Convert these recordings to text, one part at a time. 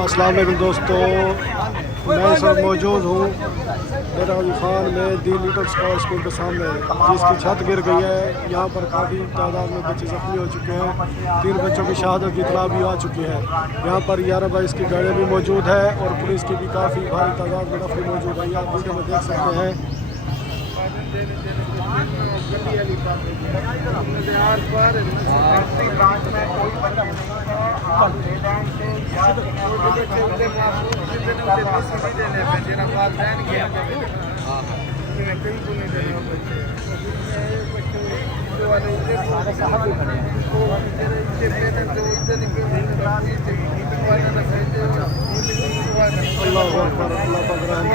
अस्सलाम वालेकुम दोस्तों, मैं इस वक्त मौजूद हूँ डेरागाजी खान में दी लिटिल स्टार स्कूल के सामने, जिसकी छत गिर गई है। यहाँ पर काफ़ी तादाद में बच्चे जख्मी हो चुके हैं। 3 बच्चों की शहादत की इतला भी आ चुकी है। यहाँ पर 11 बाईस की गाड़ियाँ भी मौजूद है और पुलिस की भी काफ़ी भारी तादाद में नफरी मौजूद है। आप वीडियो में देख सकते हैं। अल्लाह अकबर, अल्लाह पाक रहम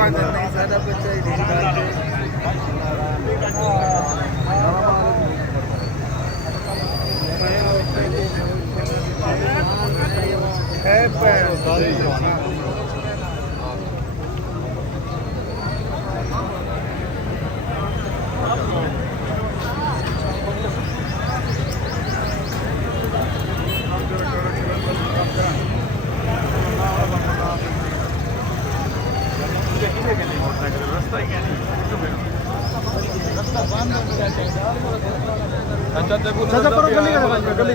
चाचा करो गली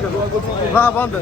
का हाँ बंद है।